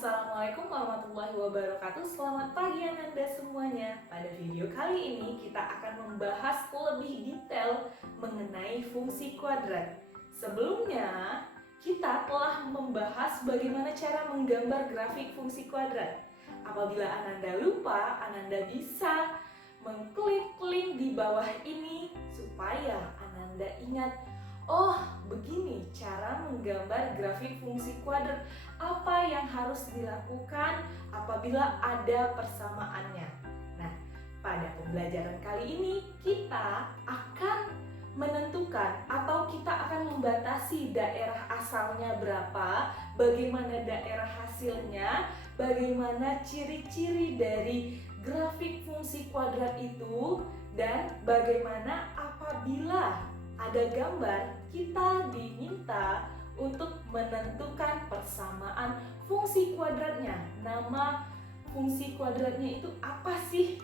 Assalamualaikum warahmatullahi wabarakatuh. Selamat pagi Anda semuanya. Pada video kali ini kita akan membahas lebih detail mengenai fungsi kuadrat. Sebelumnya kita telah membahas bagaimana cara menggambar grafik fungsi kuadrat. Apabila Ananda lupa, Ananda bisa mengklik link di bawah ini supaya Ananda ingat, oh, begini cara menggambar grafik fungsi kuadrat. Apa yang harus dilakukan apabila ada persamaannya. Nah, pada pembelajaran kali ini kita akan menentukan atau kita akan membatasi daerah asalnya berapa, bagaimana daerah hasilnya, bagaimana ciri-ciri dari grafik fungsi kuadrat itu, dan bagaimana apabila ada gambar, kita diminta untuk menentukan persamaan fungsi kuadratnya. Nama fungsi kuadratnya itu apa sih?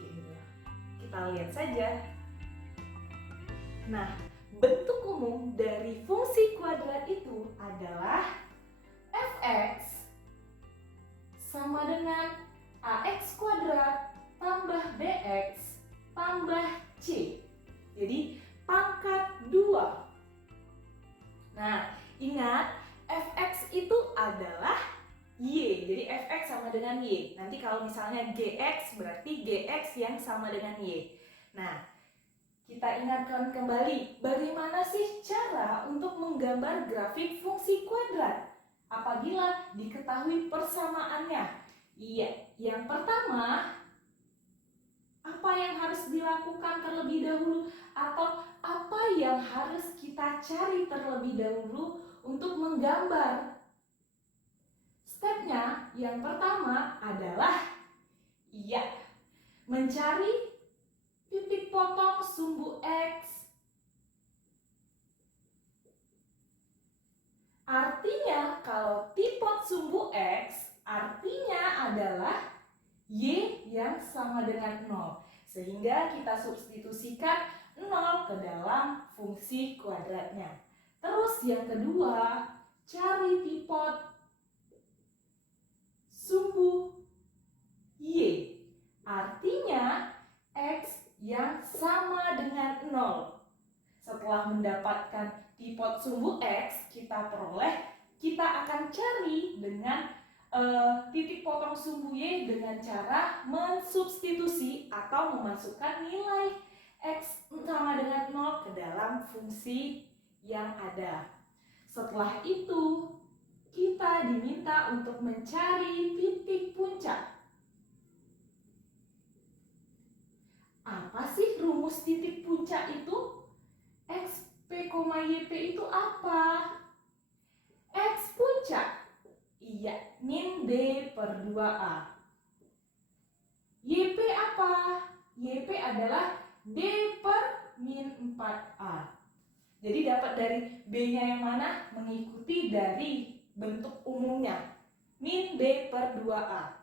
Kita lihat saja. Nah, bentuk umum dari fungsi kuadrat itu adalah fx sama dengan ax kuadrat tambah bx tambah c. Jadi pangkat 2. Nah, ingat fx itu adalah y. Jadi fx sama dengan y. Nanti kalau misalnya gx berarti gx yang sama dengan y. Nah, kita ingatkan kembali bagaimana sih cara untuk menggambar grafik fungsi kuadrat apabila diketahui persamaannya. Iya, yang pertama, apa yang harus dilakukan terlebih dahulu atau apa yang harus kita cari terlebih dahulu untuk menggambar? Stepnya yang pertama adalah mencari titik potong sumbu X. Artinya kalau titik sumbu X artinya adalah Y yang sama dengan 0. Sehingga kita substitusikan 0 ke dalam fungsi kuadratnya. Terus yang kedua, cari tipot sumbu Y. Artinya X yang sama dengan 0. Setelah mendapatkan tipot sumbu X, kita akan cari dengan titik potong sumbu Y dengan cara mensubstitusi atau memasukkan nilai X sama dengan 0 ke dalam fungsi yang ada. Setelah itu, kita diminta untuk mencari titik puncak. Apa sih rumus titik puncak itu? XP, YP itu apa? X puncak, min D per 2A. YP apa? YP adalah D per min 4A. Jadi dapat dari B-nya yang mana? Mengikuti dari bentuk umumnya. Min D per 2A.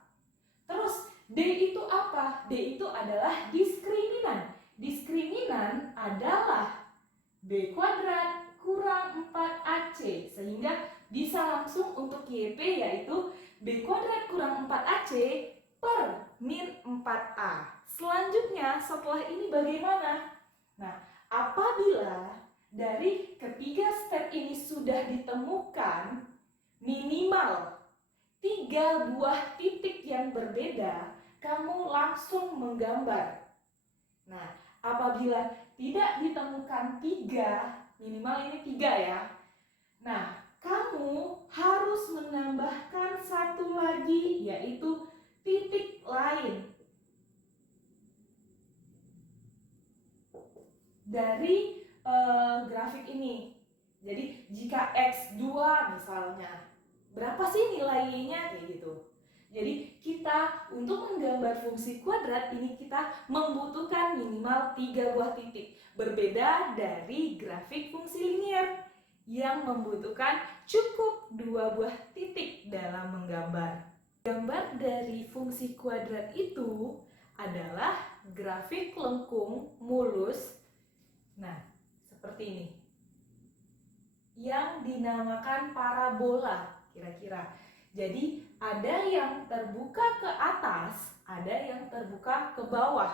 Terus D itu apa? D itu adalah diskriminan. Diskriminan adalah B kuadrat kurang 4AC. Sehingga bisa langsung untuk YP yaitu B kuadrat kurang 4AC per min 4A. Selanjutnya setelah ini bagaimana? Nah, apabila dari ketiga step ini sudah ditemukan minimal 3 buah titik yang berbeda, kamu langsung menggambar. Nah, apabila tidak ditemukan 3, minimal ini 3 ya. Nah, kamu harus menambahkan satu lagi, yaitu titik lain dari grafik ini. Jadi jika X2 misalnya, berapa sih nilainya kayak gitu. Jadi kita untuk menggambar fungsi kuadrat ini kita membutuhkan minimal 3 buah titik. Berbeda dari grafik fungsi linear yang membutuhkan cukup 2 buah titik dalam menggambar. Gambar dari fungsi kuadrat itu adalah grafik lengkung mulus. Nah, seperti ini. Yang dinamakan parabola kira-kira. Jadi ada yang terbuka ke atas, ada yang terbuka ke bawah.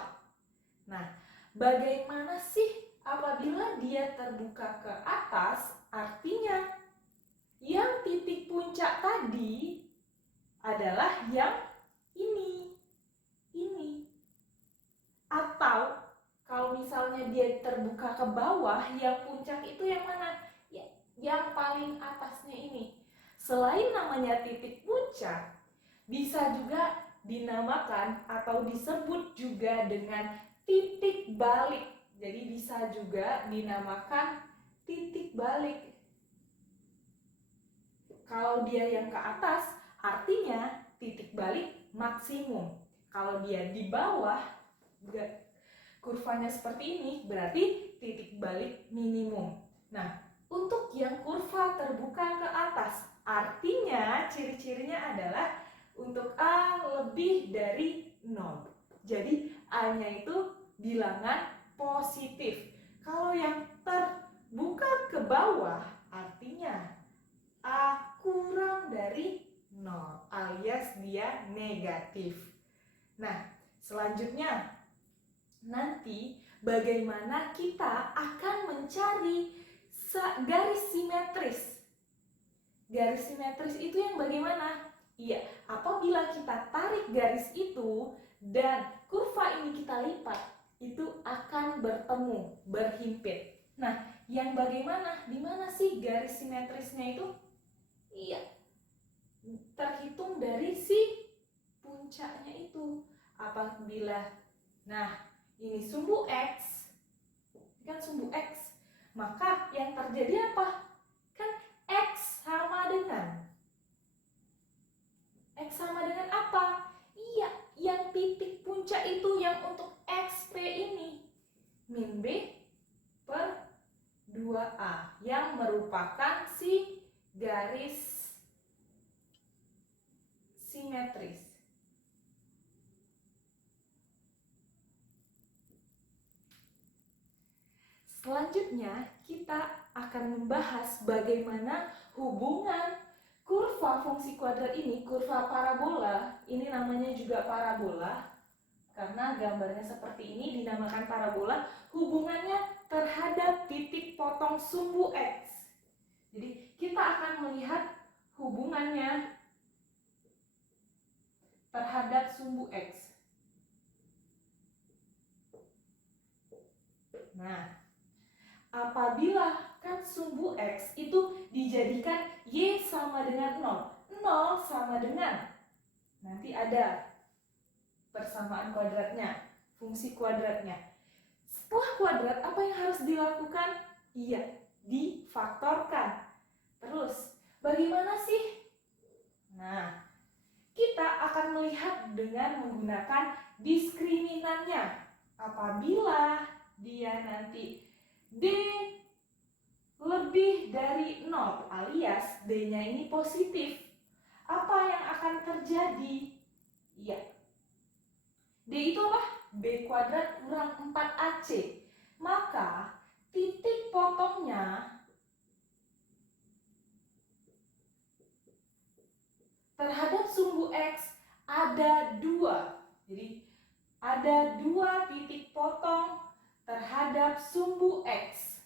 Nah, bagaimana sih apabila dia terbuka ke atas? Artinya yang titik puncak tadi adalah yang ini. Atau kalau misalnya dia terbuka ke bawah, yang puncak itu yang mana? Ya, yang paling atasnya ini. Selain namanya titik puncak, bisa juga dinamakan atau disebut juga dengan titik balik. Jadi bisa juga dinamakan titik balik. Kalau dia yang ke atas, artinya titik balik maksimum. Kalau dia di bawah, kurvanya seperti ini, berarti titik balik minimum. Nah, untuk yang kurva terbuka ke atas, artinya ciri-cirinya adalah untuk A lebih dari 0. Jadi A-nya itu bilangan positif. Kalau yang terbuka ke bawah, artinya A kurang dari 0 alias dia negatif. Nah, selanjutnya nanti bagaimana kita akan mencari garis simetris. Garis simetris itu yang bagaimana? Iya, apabila kita tarik garis itu dan kurva ini kita lipat, itu akan bertemu, berhimpit. Nah, yang bagaimana? Di mana sih garis simetrisnya itu? Iya, terhitung dari si puncaknya itu. Apabila, nah, ini sumbu X, kan sumbu X, maka yang terjadi apa? Kan X sama dengan apa? Iya, yang titik puncak itu yang untuk XP ini min B per 2A yang merupakan si garis simetris. Selanjutnya, kita akan membahas bagaimana hubungan kurva fungsi kuadrat ini, kurva parabola, ini namanya juga parabola, karena gambarnya seperti ini dinamakan parabola, hubungannya terhadap titik potong sumbu X. Jadi, kita akan melihat hubungannya terhadap sumbu X. Nah, apabila kan sumbu X itu dijadikan Y sama dengan 0, 0 sama dengan, nanti ada persamaan kuadratnya, fungsi kuadratnya. Setelah kuadrat, apa yang harus dilakukan? Iya, difaktorkan. Terus, bagaimana sih? Nah, kita akan melihat dengan menggunakan diskriminannya. Apabila dia nanti D lebih dari 0 alias D-nya ini positif, apa yang akan terjadi? Iya, D itu apa? B kuadrat kurang 4AC. Maka titik potongnya terhadap sumbu X ada 2. Jadi ada 2 titik potong terhadap sumbu X.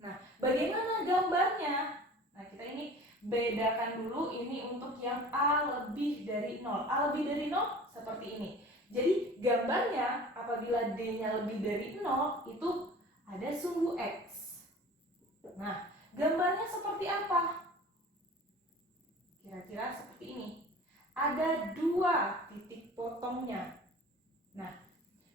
Nah, bagaimana gambarnya? Nah, kita ini bedakan dulu ini untuk yang A lebih dari 0. A lebih dari 0 seperti ini. Jadi, gambarnya apabila D-nya lebih dari 0, itu ada sumbu X. Nah, gambarnya seperti apa? Kira-kira seperti ini. Ada 2 titik potongnya. Nah,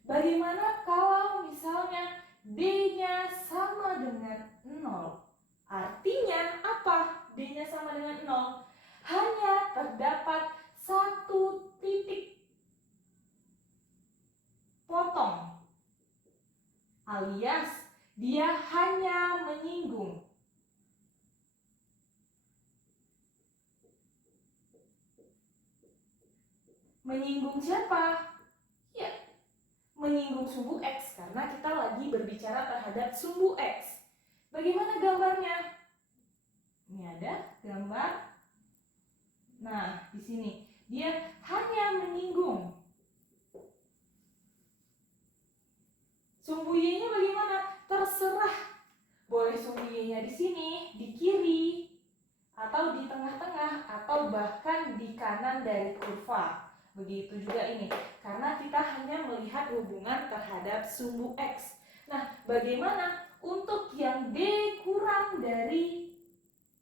bagaimana kalau misalnya D-nya sama dengan 0? Artinya apa? D-nya sama dengan 0. Hanya terdapat 1 titik potong. Alias dia hanya menyinggung. Menyinggung siapa? Ya, menyinggung sumbu X, karena kita lagi berbicara terhadap sumbu X. Bagaimana gambarnya? Ini ada gambar Nah, di sini dia hanya menyinggung. Sumbu Y-nya bagaimana? Terserah. Boleh sumbu Y-nya di sini, di kiri, atau di tengah-tengah, atau bahkan di kanan dari kurva. Begitu juga ini, karena kita hanya melihat hubungan terhadap sumbu X. Nah, bagaimana untuk yang D kurang dari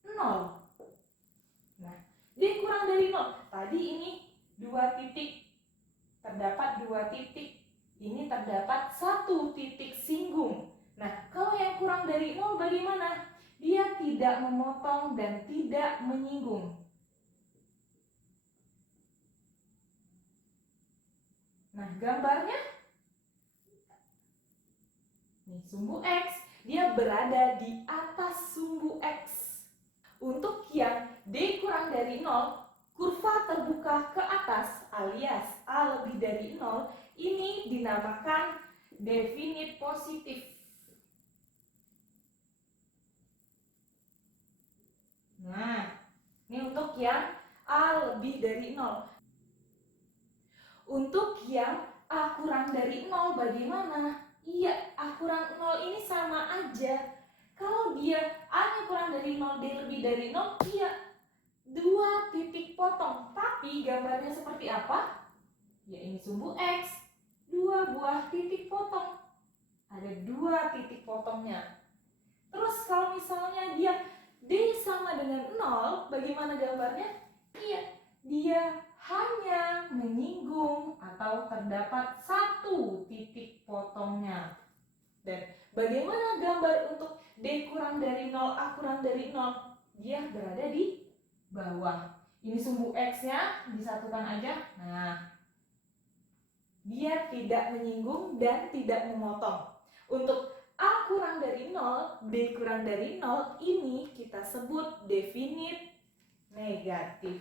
0? Nah, D kurang dari 0. Tadi ini 2 titik, terdapat 2 titik. Ini terdapat 1 titik singgung. Nah, kalau yang kurang dari 0 bagaimana? Dia tidak memotong dan tidak menyinggung. Nah, gambarnya nih, sumbu X, dia berada di atas sumbu X. Untuk yang D kurang dari 0, kurva terbuka ke atas alias A lebih dari 0, ini dinamakan definite positif. Nah, ini untuk yang A lebih dari 0. Untuk yang A kurang dari 0 bagaimana? Iya, A kurang 0 ini sama aja. Kalau dia A-nya kurang dari 0, D lebih dari 0, iya 2 titik potong. Tapi gambarnya seperti apa? Ya ini sumbu X, 2 buah titik potong. Ada 2 titik potongnya. Terus kalau misalnya dia D sama dengan 0, bagaimana gambarnya? Iya, dia hanya menyinggung atau terdapat 1 titik potongnya. Dan bagaimana gambar untuk D kurang dari 0, A kurang dari 0? Dia berada di bawah. Ini sumbu X-nya disatukan aja. Nah, dia tidak menyinggung dan tidak memotong. Untuk A kurang dari 0, D kurang dari 0, ini kita sebut definite negatif.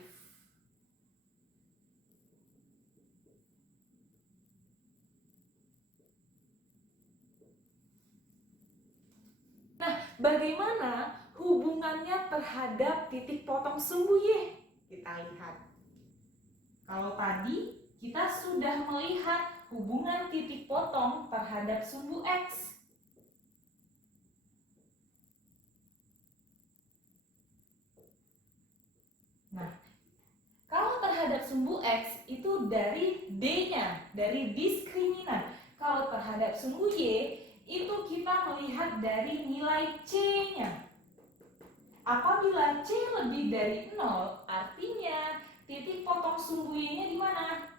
Nah, bagaimana hubungannya terhadap titik potong sumbu Y? Kita lihat. Kalau tadi kita sudah melihat hubungan titik potong terhadap sumbu X. Nah, kalau terhadap sumbu X itu dari D-nya, dari diskriminan. Kalau terhadap sumbu Y itu kita melihat dari nilai C-nya. Apabila C lebih dari 0, artinya titik potong sumbu Y-nya di mana?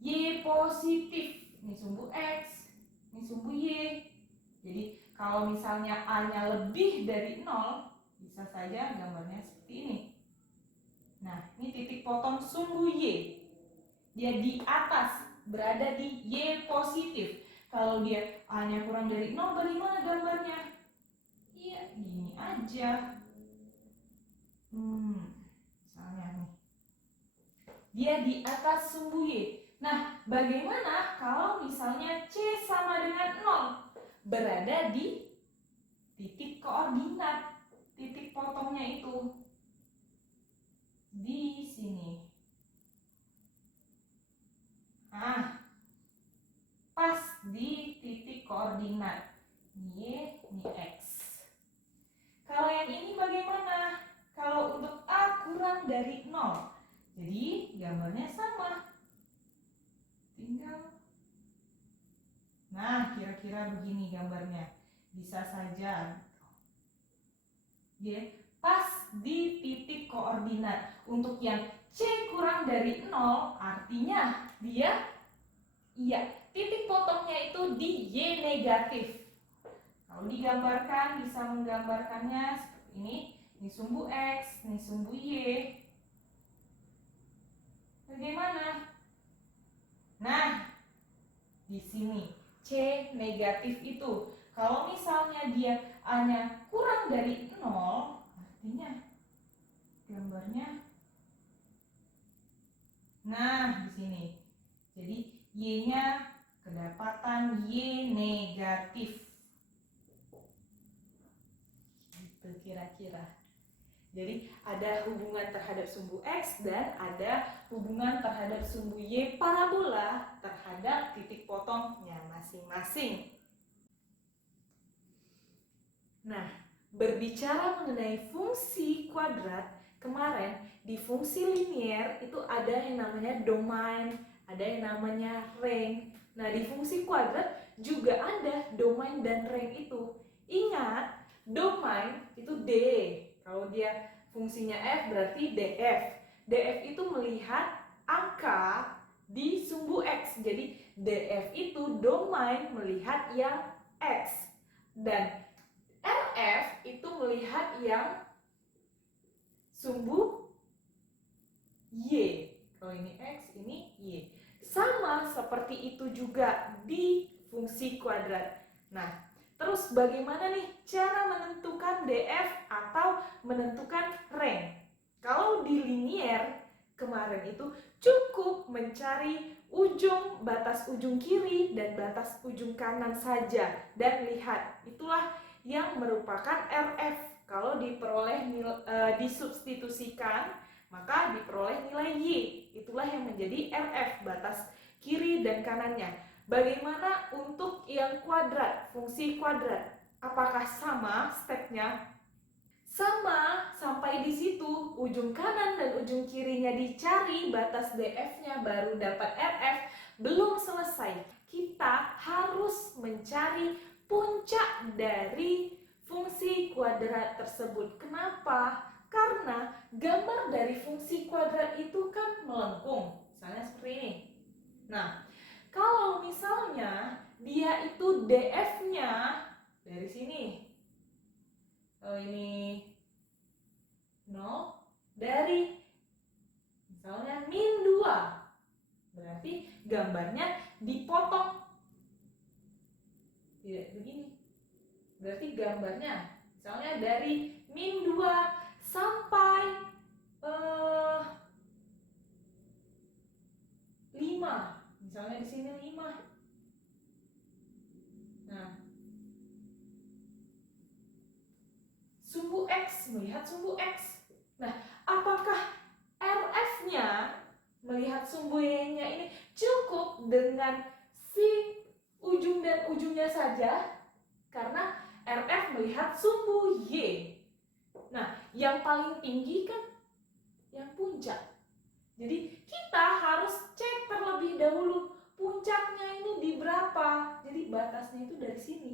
Y positif. Ini sumbu X, ini sumbu Y. Jadi kalau misalnya A-nya lebih dari 0, bisa saja gambarnya seperti ini. Nah, ini titik potong sumbu Y. Dia di atas, berada di Y positif. Kalau dia A-nya kurang dari 0, bagaimana gambarnya? Iya, gini aja. Misalnya nih. Dia di atas sumbu Y. Nah, bagaimana kalau misalnya C sama dengan 0? Berada di titik koordinat. Titik potongnya itu di sini. Nah, pas di titik koordinat. Y, ini X. Kalau yang ini bagaimana? Kalau untuk A kurang dari 0. Jadi gambarnya sama. Tinggal. Nah, kira-kira begini gambarnya. Bisa saja. Y, pas di titik koordinat. Untuk yang C kurang dari 0, artinya dia, iya, titik potongnya itu di Y negatif. Kalau digambarkan, bisa menggambarkannya seperti ini. Ini sumbu X, ini sumbu Y. Bagaimana? Nah, di sini C negatif itu. Kalau misalnya dia A-nya kurang dari 0, artinya gambarnya. Nah, di sini. Jadi Y-nya kedapatan Y negatif. Itu kira-kira. Jadi ada hubungan terhadap sumbu X dan ada hubungan terhadap sumbu Y parabola terhadap titik potongnya masing-masing. Nah, berbicara mengenai fungsi kuadrat, kemarin di fungsi linier itu ada yang namanya domain, ada yang namanya range. Nah, di fungsi kuadrat juga ada domain dan range itu. Ingat, domain itu D. Kalau dia fungsinya F berarti DF. DF itu melihat angka di sumbu X. Jadi DF itu domain melihat yang X. Dan RF itu melihat yang sumbu Y. Kalau ini X, ini Y. Sama seperti itu juga di fungsi kuadrat. Nah, terus bagaimana nih cara menentukan DF atau menentukan range? Kalau di linier kemarin itu cukup mencari batas ujung kiri dan batas ujung kanan saja dan lihat, itulah yang merupakan RF. Kalau disubstitusikan maka diperoleh nilai Y. Itulah yang menjadi RF, batas kiri dan kanannya. Bagaimana untuk yang kuadrat, fungsi kuadrat? Apakah sama stepnya? Sama, sampai di situ ujung kanan dan ujung kirinya dicari, batas DF-nya baru dapat RF. Belum selesai. Kita harus mencari puncak dari fungsi kuadrat tersebut. Kenapa? Karena gambar dari fungsi kuadrat itu kan melengkung. Misalnya seperti ini. Nah, kalau misalnya dia itu DF-nya dari sini. Oh, ini 0 dari misalnya min 2. Berarti gambarnya dipotong. Tidak begini. Berarti gambarnya misalnya dari min 2 sampai 5. Misalnya di sini 5. Nah, sumbu X, melihat sumbu X. Nah, apakah RF-nya melihat sumbu Y-nya ini cukup dengan si ujung dan ujungnya saja? Karena RF melihat sumbu Y. Nah, yang paling tinggi kan yang puncak. Jadi kita harus cek terlebih dahulu puncaknya ini di berapa. Jadi batasnya itu dari sini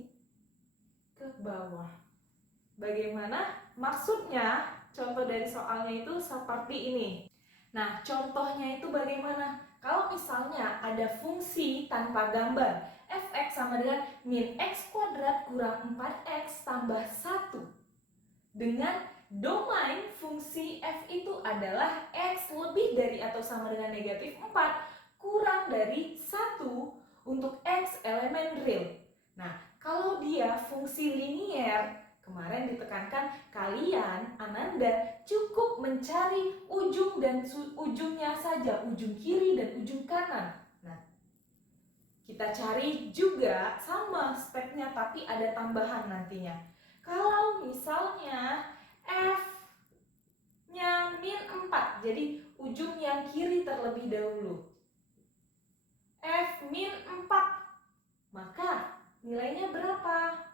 ke bawah. Bagaimana maksudnya? Contoh dari soalnya itu seperti ini. Nah, contohnya itu bagaimana? Kalau misalnya ada fungsi tanpa gambar, fx sama dengan min x kuadrat kurang 4x tambah 1. Dengan domain fungsi f itu adalah x lebih dari atau sama dengan negatif 4 kurang dari 1 untuk x elemen real. Nah, kalau dia fungsi linier, kemarin ditekankan kalian, Ananda, cukup mencari ujung dan ujungnya saja, ujung kiri dan ujung kanan. Nah, kita cari juga sama stepnya tapi ada tambahan nantinya. Kalau misalnya F-nya min 4, jadi ujung yang kiri terlebih dahulu. F min 4, maka nilainya berapa?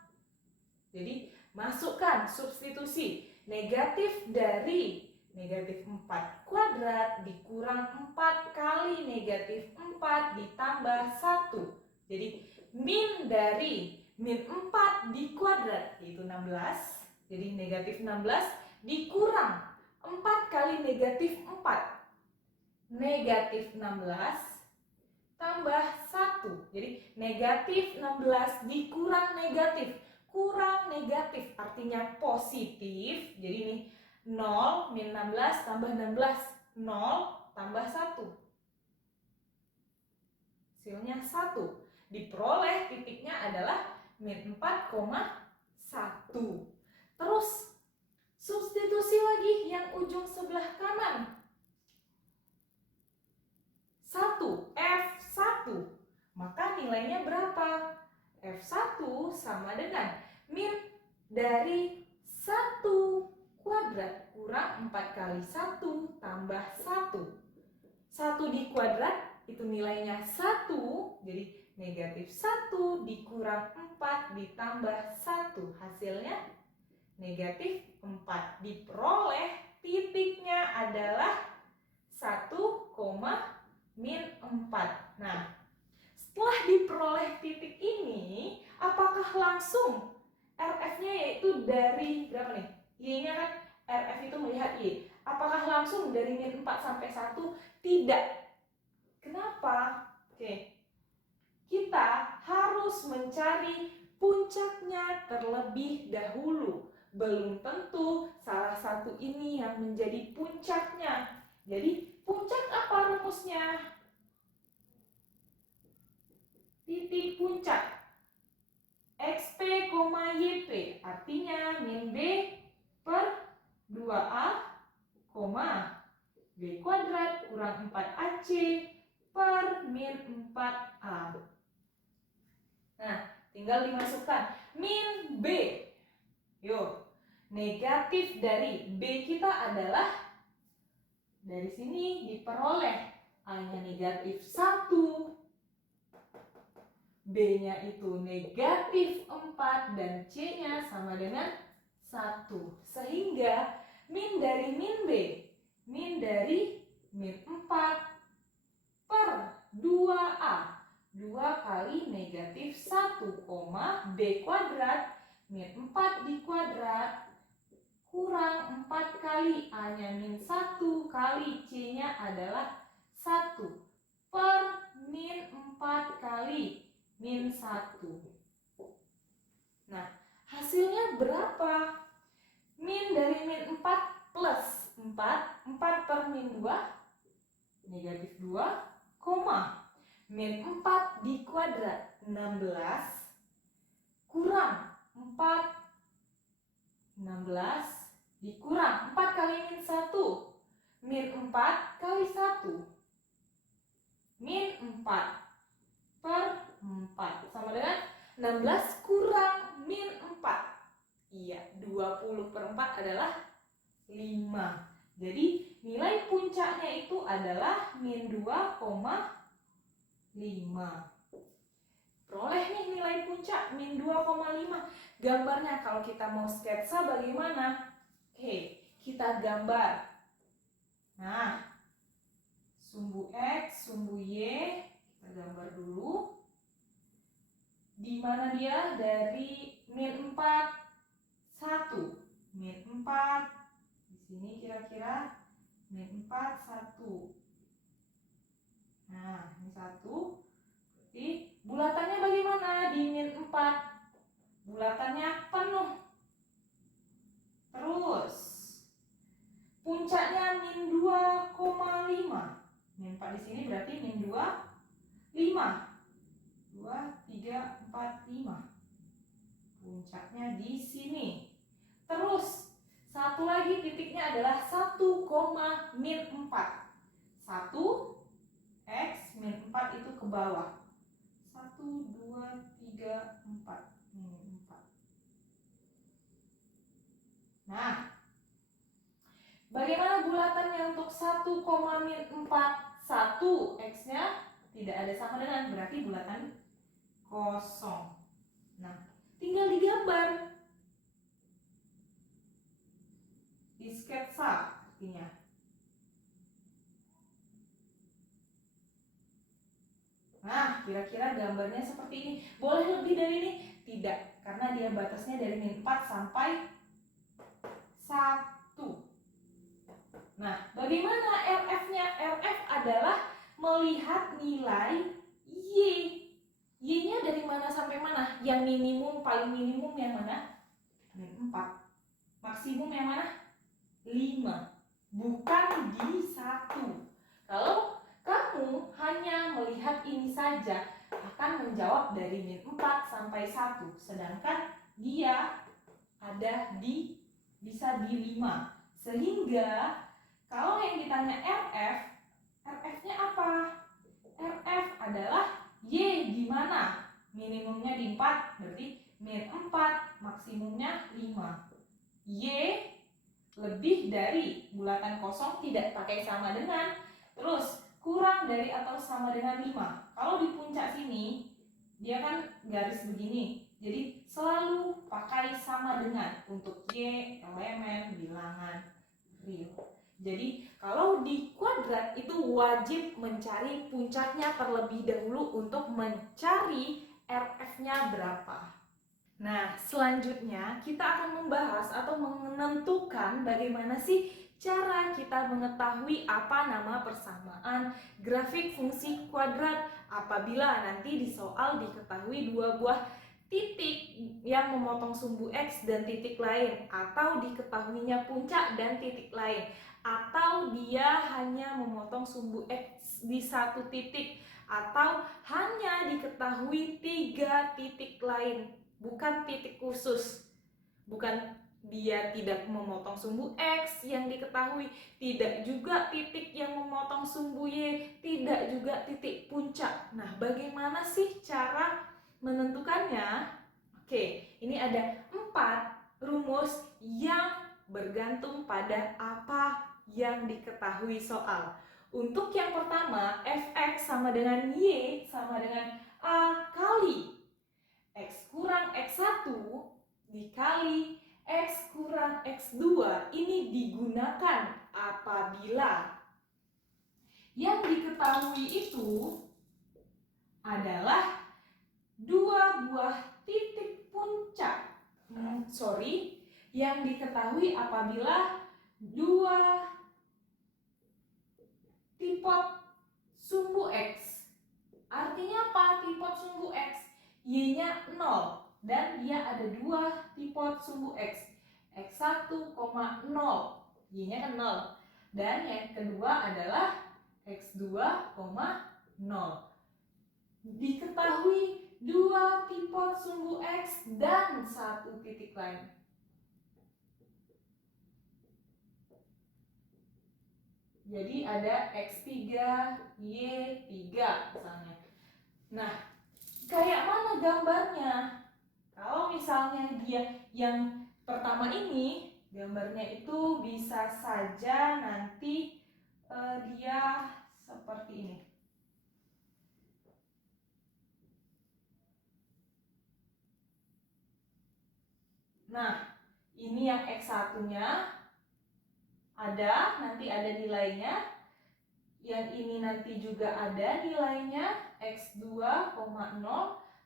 Jadi masukkan substitusi negatif dari negatif 4 kuadrat dikurang 4 kali negatif 4 ditambah 1. Jadi min dari min 4 di kuadrat yaitu 16. Jadi negatif 16 dikurang 4 kali negatif 4. Negatif 16 tambah 1. Jadi negatif 16 dikurang negatif. Kurang negatif artinya positif. Jadi ini 0 min 16 tambah 16. 0 tambah 1. Hasilnya 1. Diperoleh titiknya adalah min 4,1. Terus substitusi lagi yang ujung sebelah kanan. 1, F1. Maka nilainya berapa? F1 sama dengan min dari 1 kuadrat kurang 4 kali 1 tambah 1. 1 dikuadrat itu nilainya 1, jadi negatif 1 dikurang 4 ditambah 1. Hasilnya negatif 4. Diperoleh titiknya adalah 1, min 4. Nah, setelah diperoleh titik ini, apakah langsung RF-nya yaitu dari berapa nih? Y-nya kan RF itu melihat Y. Apakah langsung dari min 4 sampai 1? Tidak. Kenapa? Oke. Kita harus mencari puncaknya terlebih dahulu. Belum tentu salah satu ini yang menjadi puncaknya. Jadi, puncak apa rumusnya? Titik puncak. XP, YP artinya min B per 2A, B kuadrat kurang 4AC per min 4A. Nah, tinggal dimasukkan min B. Yuk, negatif dari B kita adalah dari sini diperoleh A-nya negatif 1, B-nya itu negatif 4 dan C-nya sama dengan 1. Sehingga min dari min B, min dari min 4 per 2A. 2 kali negatif 1, B kuadrat min 4 dikuadrat kurang 4 kali A-nya min 1 kali C-nya adalah 1 per min 4 kali min 1. Nah, hasilnya berapa? Min dari min 4 plus 4, 4 per min 2, negatif 2, min 4 dikuadrat 16, kurang 4, 16, dikurang 4 kali min 1, min 4 kali 1, min 4 per 4 sama dengan 16 kurang min 4. Iya, 20 per 4 adalah 5. Jadi nilai puncaknya itu adalah min 2,5. Peroleh nih nilai puncak min 2,5. Gambarnya kalau kita mau sketsa bagaimana? Oke, kita gambar. Nah, sumbu X, sumbu Y, kita gambar dulu. Di mana dia? Dari min 4, 1. Min 4. Di sini kira-kira min 4, 1. Nah, ini 1. Berarti bulatannya bagaimana? Di min 4. Bulatannya penuh. Terus puncaknya min 2,5. Min 4 di sini berarti min 2, 5. 2, 3, 4, 5. Puncaknya di sini. Terus satu lagi titiknya adalah 1, min 4. 1 X min 4 itu ke bawah. 1, 2, 3, 4. Min 4. Nah, bagaimana bulatannya untuk 1, min 4? 1 X-nya tidak ada sama dengan, berarti bulatan kosong. Nah, tinggal digambar. Di sketsa artinya. Nah, kira-kira gambarnya seperti ini. Boleh lebih dari ini? Tidak, karena dia batasnya dari min 4 sampai 1. Nah, bagaimana RF-nya? RF adalah melihat nilai Y. Y-nya dari mana sampai mana? Yang minimum, paling minimum yang mana? Min 4. Maksimum yang mana? 5. Bukan di 1. Kalau kamu hanya melihat ini saja, akan menjawab dari min 4 sampai 1. Sedangkan dia ada di bisa di 5. Sehingga kalau yang ditanya RF, RF-nya apa? RF adalah Y di mana? Minimumnya di 4, berarti min 4, maksimumnya 5. Y lebih dari bulatan kosong tidak pakai sama dengan, terus kurang dari atau sama dengan 5. Kalau di puncak sini dia kan garis begini, jadi selalu pakai sama dengan untuk Y, elemen, bilangan real. Jadi kalau di kuadrat itu wajib mencari puncaknya terlebih dahulu untuk mencari RF-nya berapa. Nah, selanjutnya kita akan membahas atau menentukan bagaimana sih cara kita mengetahui apa nama persamaan grafik fungsi kuadrat apabila nanti di soal diketahui dua buah titik yang memotong sumbu X dan titik lain, atau diketahuinya puncak dan titik lain, atau dia hanya memotong sumbu X di satu titik, atau hanya diketahui 3 titik lain, bukan titik khusus. Bukan dia tidak memotong sumbu X yang diketahui, tidak juga titik yang memotong sumbu Y, tidak juga titik puncak. Nah, bagaimana sih cara menentukannya? Oke, ini ada 4 rumus yang bergantung pada apa yang diketahui soal. Untuk yang pertama, fx sama dengan Y sama dengan A kali X kurang X1 dikali X kurang X2. Ini digunakan apabila yang diketahui itu adalah dua buah titik puncak. Yang diketahui apabila dua tipot sumbu X. Artinya apa tipot sumbu X? Y-nya 0 dan dia ada dua tipot sumbu X. X1, 0, Y-nya kan 0. Dan yang kedua adalah X2, 0. Diketahui dua tipot sumbu X dan satu titik lain. Jadi ada X3, Y3 misalnya. Nah, kayak mana gambarnya? Kalau misalnya dia yang pertama ini, gambarnya itu bisa saja nanti dia seperti ini. Nah, ini yang X1-nya nanti ada nilainya. Yang ini nanti juga ada nilainya X2, 0.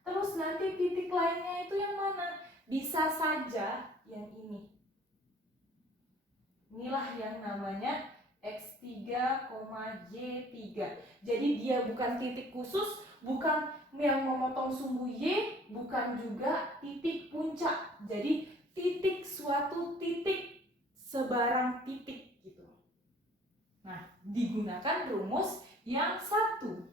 Terus nanti titik lainnya itu yang mana? Bisa saja yang ini. Inilah yang namanya X3, Y3. Jadi dia bukan titik khusus, bukan yang memotong sumbu Y, bukan juga titik puncak. Jadi titik suatu titik, sebarang titik gitu. Nah, digunakan rumus yang satu.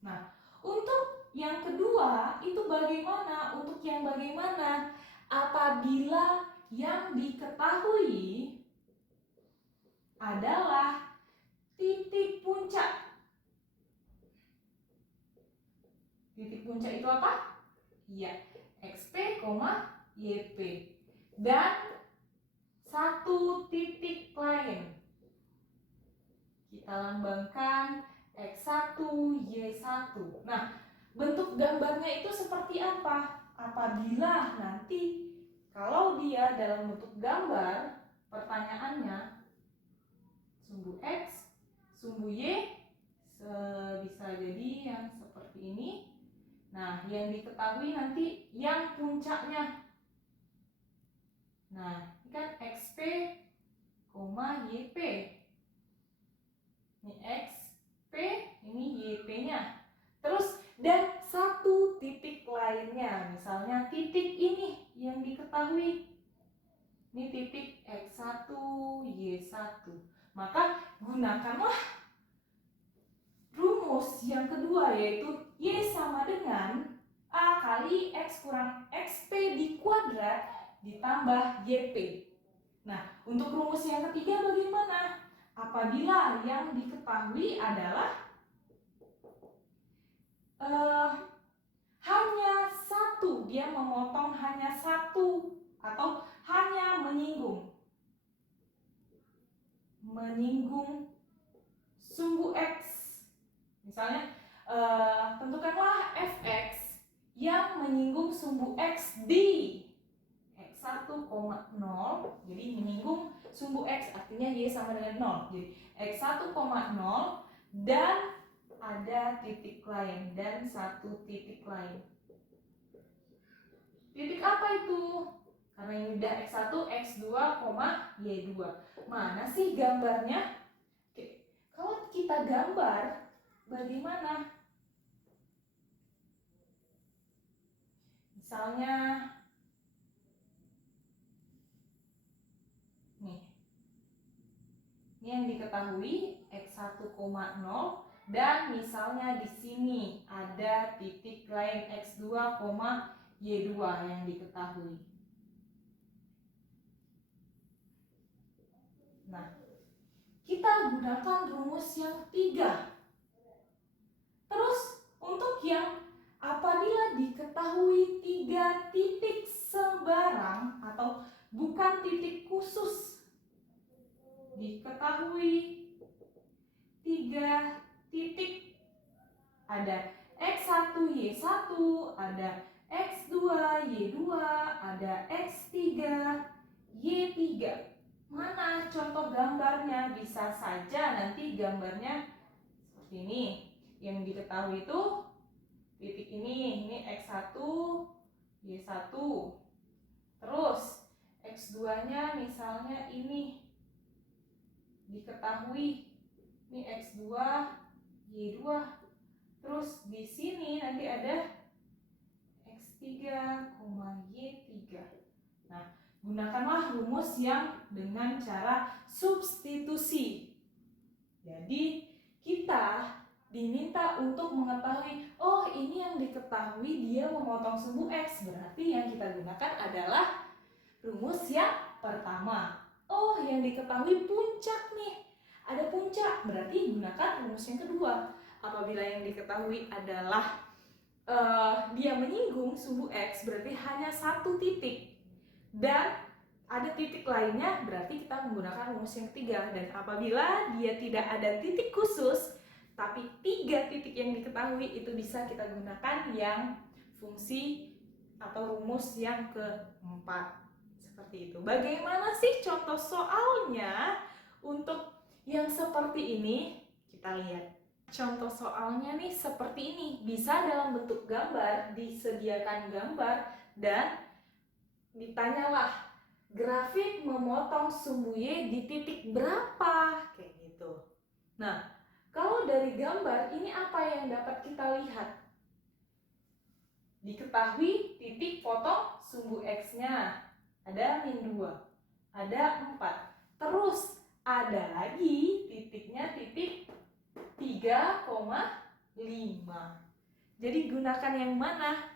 Nah, untuk yang kedua itu bagaimana? Untuk yang bagaimana? Apabila yang diketahui adalah titik puncak. Titik puncak itu apa? Iya, XP, YP. Dan satu titik lain. Kita lambangkan X1, Y1. Nah, bentuk gambarnya itu seperti apa? Apabila nanti kalau dia dalam bentuk gambar, pertanyaannya sumbu X, sumbu Y bisa jadi yang seperti ini. Nah, yang diketahui nanti yang puncaknya. Nah, ini kan XP, YP. Ini XP, ini YP-nya. Terus dan satu titik lainnya, misalnya titik ini yang diketahui. Ini titik X1, Y1. Maka gunakanlah rumus yang kedua, yaitu Y sama dengan A kali X kurang XP di kuadrat ditambah YP. Nah, untuk rumus yang ketiga bagaimana? Apabila yang diketahui adalah hanya satu, dia memotong hanya satu atau hanya menyinggung. menyinggung sumbu X. Misalnya, tentukanlah fx yang menyinggung sumbu X di X1, 0. Jadi menyinggung sumbu X artinya Y sama dengan 0. Jadi X1, 0 dan ada titik lain dan satu titik lain. Titik apa itu? Karena ini udah X1, X2, Y2. Mana sih gambarnya? Oke. Kalau kita gambar, bagaimana? Misalnya, nih. Ini yang diketahui X1, 0 dan misalnya di sini ada titik lain X2, Y2 yang diketahui. Nah, kita gunakan rumus yang 3. Terus, untuk yang apabila diketahui 3 titik sembarang atau bukan titik khusus, diketahui 3 titik, ada X1, Y1, ada X2, Y2, ada X3, Y3. Mana contoh gambarnya? Bisa saja nanti gambarnya seperti ini. Yang diketahui itu titik ini X1, Y1. Terus X2-nya misalnya ini diketahui ini X2, Y2. Terus di sini nanti ada X3, Y3. Nah, gunakanlah rumus yang dengan cara substitusi. Jadi, kita diminta untuk mengetahui, oh ini yang diketahui dia memotong sumbu X. Berarti yang kita gunakan adalah rumus yang pertama. Oh, yang diketahui puncak nih. Ada puncak, berarti gunakan rumus yang kedua. Apabila yang diketahui adalah dia menyinggung sumbu X, berarti hanya satu titik. Dan ada titik lainnya, berarti kita menggunakan rumus yang ketiga. Dan apabila dia tidak ada titik khusus, tapi 3 titik yang diketahui, itu bisa kita gunakan yang fungsi atau rumus yang keempat. Seperti itu. Bagaimana sih contoh soalnya untuk yang seperti ini? Kita lihat. Contoh soalnya nih seperti ini. Bisa dalam bentuk gambar, disediakan gambar, dan ditanyalah grafik memotong sumbu Y di titik berapa? Kayak gitu. Nah, kalau dari gambar, ini apa yang dapat kita lihat? Diketahui titik potong sumbu X-nya. Ada -2, ada 4. Terus ada lagi titiknya titik 3,5. Jadi gunakan yang mana?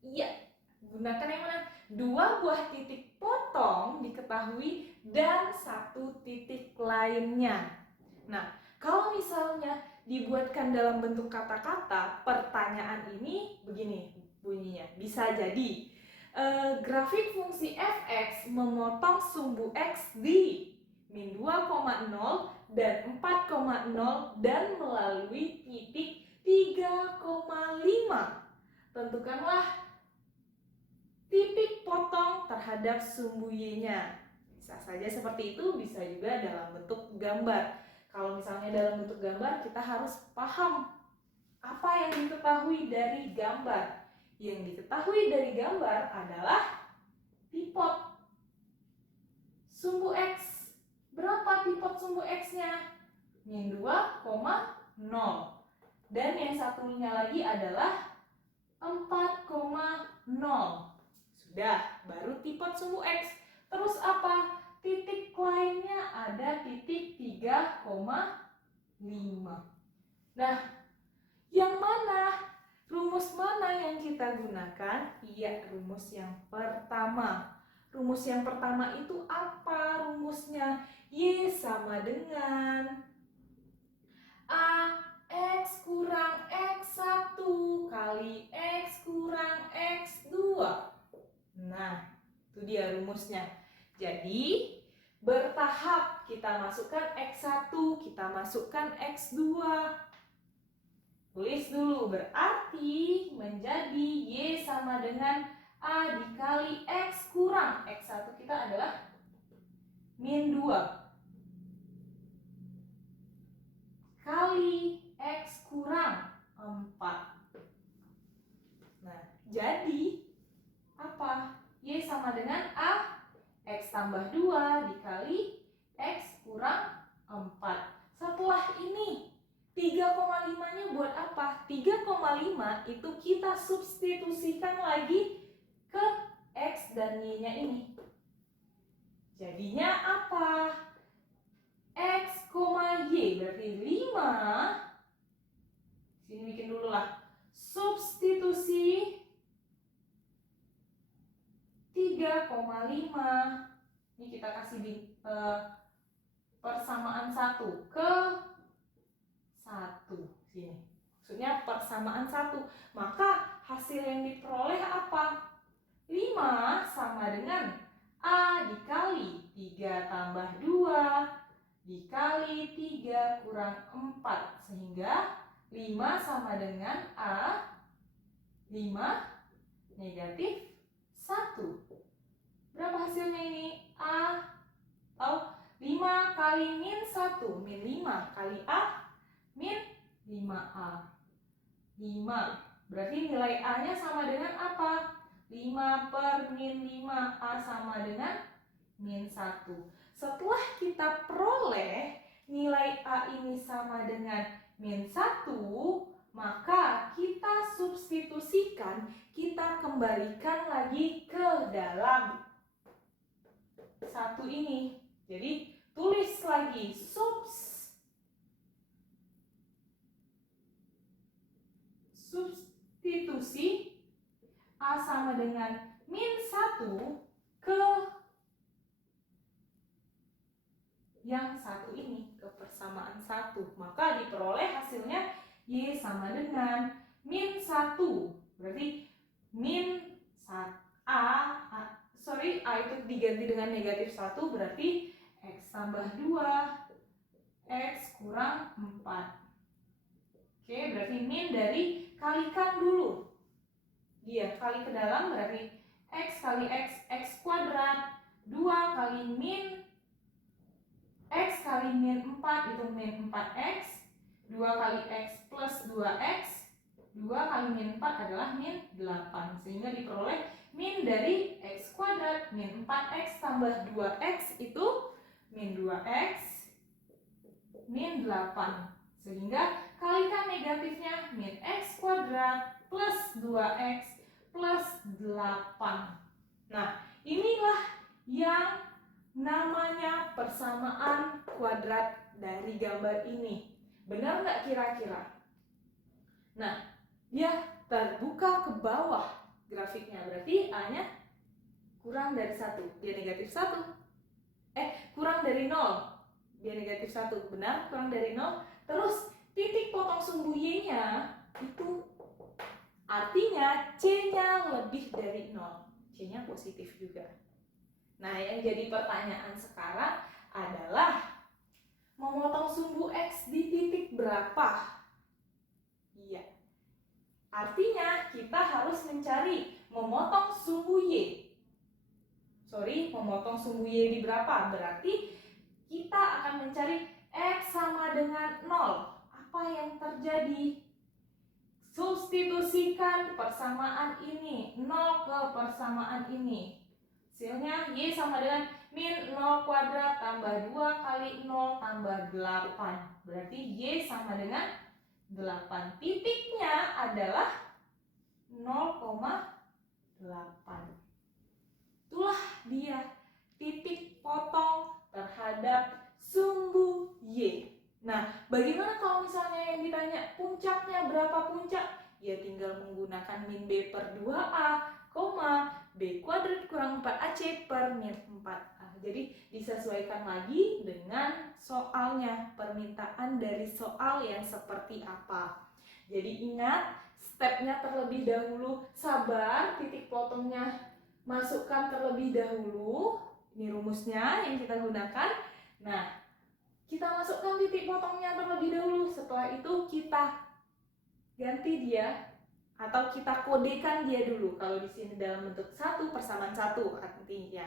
Iya, gunakan yang mana? 2 buah titik potong diketahui dan 1 titik lainnya. Nah, kalau misalnya dibuatkan dalam bentuk kata-kata, pertanyaan ini begini bunyinya. Bisa jadi grafik fungsi fx memotong sumbu x di -2,0 dan 4,0 dan melalui titik 3,5. Tentukanlah titik potong terhadap sumbu Y-nya. Bisa saja seperti itu, bisa juga dalam bentuk gambar. Kalau misalnya dalam bentuk gambar, kita harus paham apa yang diketahui dari gambar. Yang diketahui dari gambar adalah tipot sumbu X. Berapa tipot sumbu X-nya? -2,0. Dan yang satunya lagi adalah 4,0. Sudah, baru tipot sumbu X. Terus apa? Titik lainnya ada titik 3,5. Nah, yang mana? Rumus mana yang kita gunakan? Iya, rumus yang pertama. Rumus yang pertama itu apa rumusnya? Y sama dengan AX kurang X1 kali X kurang X2. Nah, itu dia rumusnya. Jadi, bertahap. Kita masukkan X1, kita masukkan X2. Tulis dulu, berarti menjadi Y sama dengan A dikali X kurang X1 kita adalah min 2 kali X kurang 4. Nah, jadi apa? Y sama dengan A X tambah 2 dikali X kurang 4. Setelah ini 3,5-nya buat apa? 3,5 itu kita substitusikan lagi ke X dan Y-nya ini. Jadinya apa? X, Y berarti 5. Sini bikin dulu lah. Substitusi 3,5. Ini kita kasih di persamaan 1 ke 1. Sini. Maksudnya persamaan 1. Maka hasil yang diperoleh apa? 5 sama dengan A dikali 3 tambah 2 dikali 3 kurang 4. Sehingga 5 sama dengan A 5 negatif 1. Berapa hasilnya ini? A atau 5 kali min 1. Min 5 kali A min 5A. 5. Berarti nilai A-nya sama dengan apa? 5 per min 5, A sama dengan min 1. Setelah kita peroleh nilai A ini sama dengan min 1, maka kita substitusikan, kita kembalikan lagi ke dalam 1 ini. Jadi tulis lagi substitusi A sama dengan min 1 ke yang 1 ini, ke persamaan 1. Maka diperoleh hasilnya Y sama dengan min 1. Berarti min A itu diganti dengan negatif 1, berarti X tambah 2, X kurang 4. Oke, berarti min dari kalikan dulu. Dia kali ke dalam berarti X kali X kuadrat 2 kali min X kali min 4 itu min 4X 2 kali X plus 2X 2 kali min 4 adalah min 8. Sehingga diperoleh min dari X kuadrat min 4X tambah 2X itu min 2X min 8. Sehingga kalikan negatifnya min X kuadrat plus 2X plus 8. Nah, inilah yang namanya persamaan kuadrat dari gambar ini. Benar nggak kira-kira? Nah, dia terbuka ke bawah grafiknya. Berarti A-nya kurang dari 1. Dia negatif 1. Kurang dari 0. Dia negatif 1. Benar, kurang dari 0. Terus, titik potong sumbu Y-nya itu artinya C-nya lebih dari 0. C-nya positif juga. Nah, yang jadi pertanyaan sekarang adalah memotong sumbu X di titik berapa? Iya. Artinya kita harus mencari memotong sumbu Y. Memotong sumbu Y di berapa? Berarti kita akan mencari X sama dengan 0. Apa yang terjadi? Substitusikan persamaan ini, 0 ke persamaan ini. Hasilnya Y sama dengan min 0 kuadrat tambah 2 kali 0 tambah 8. Berarti Y sama dengan 8. Titiknya adalah 0,8. Itulah dia titik potong terhadap sumbu Y. Nah, bagaimana kalau misalnya yang ditanya puncaknya berapa puncak? Ya tinggal menggunakan min B per 2A, B kuadrat kurang 4AC per min 4A. Jadi disesuaikan lagi dengan soalnya, permintaan dari soal yang seperti apa. Jadi ingat, stepnya terlebih dahulu, sabar, titik potongnya masukkan terlebih dahulu. Ini rumusnya yang kita gunakan. Nah, kita masukkan titik potongnya terlebih dahulu. Setelah itu kita ganti dia atau kita kodekan dia dulu. Kalau di sini dalam bentuk 1 persamaan 1 artinya.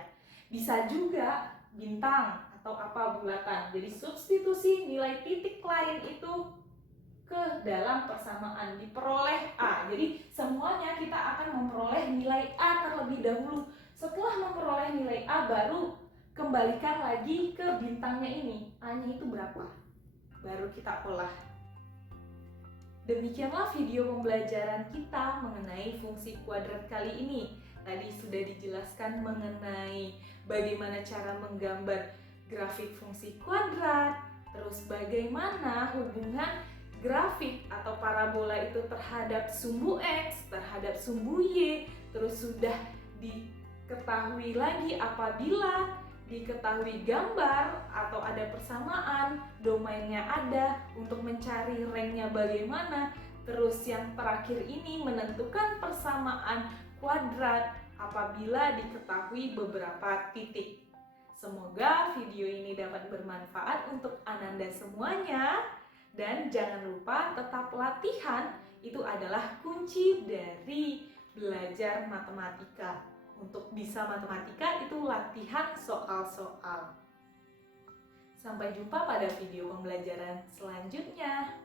Bisa juga bintang atau apa bulatan. Jadi substitusi nilai titik lain itu ke dalam persamaan, diperoleh A. Jadi semuanya kita akan memperoleh nilai A terlebih dahulu. Setelah memperoleh nilai A, baru kembalikan lagi ke bintangnya ini. A-nya itu berapa? Baru kita olah. Demikianlah video pembelajaran kita mengenai fungsi kuadrat kali ini. Tadi sudah dijelaskan mengenai bagaimana cara menggambar grafik fungsi kuadrat, terus bagaimana hubungan grafik atau parabola itu terhadap sumbu X, terhadap sumbu Y, terus sudah diketahui lagi apabila diketahui gambar atau ada persamaan, domainnya ada, untuk mencari ranknya bagaimana, terus yang terakhir ini menentukan persamaan kuadrat apabila diketahui beberapa titik. Semoga video ini dapat bermanfaat untuk Ananda semuanya. Dan jangan lupa tetap latihan, itu adalah kunci dari belajar matematika. Untuk bisa matematika itu latihan soal-soal. Sampai jumpa pada video pembelajaran selanjutnya.